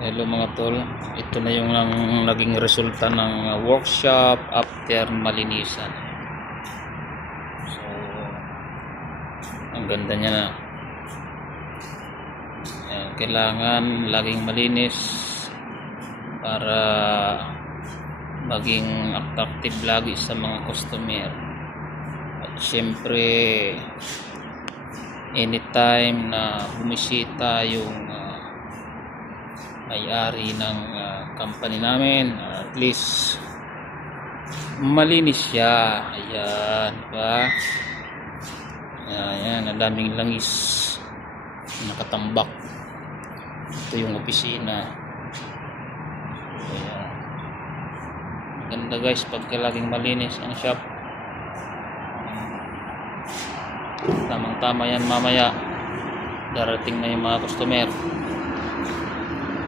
Hello mga tol, ito na yung naging resulta ng workshop after malinisan. So, ang ganda niya na. Ayan, kailangan laging malinis para maging attractive lagi sa mga customer. At syempre, anytime na bumisita yung may-ari ng company namin, at least malinis siya. Ayan, diba? Ayan, ang daming langis nakatambak. Ito yung opisina. Ayan, ganda guys pagka laging malinis ang shop. Tamang tama yan, mamaya darating na yung mga customer.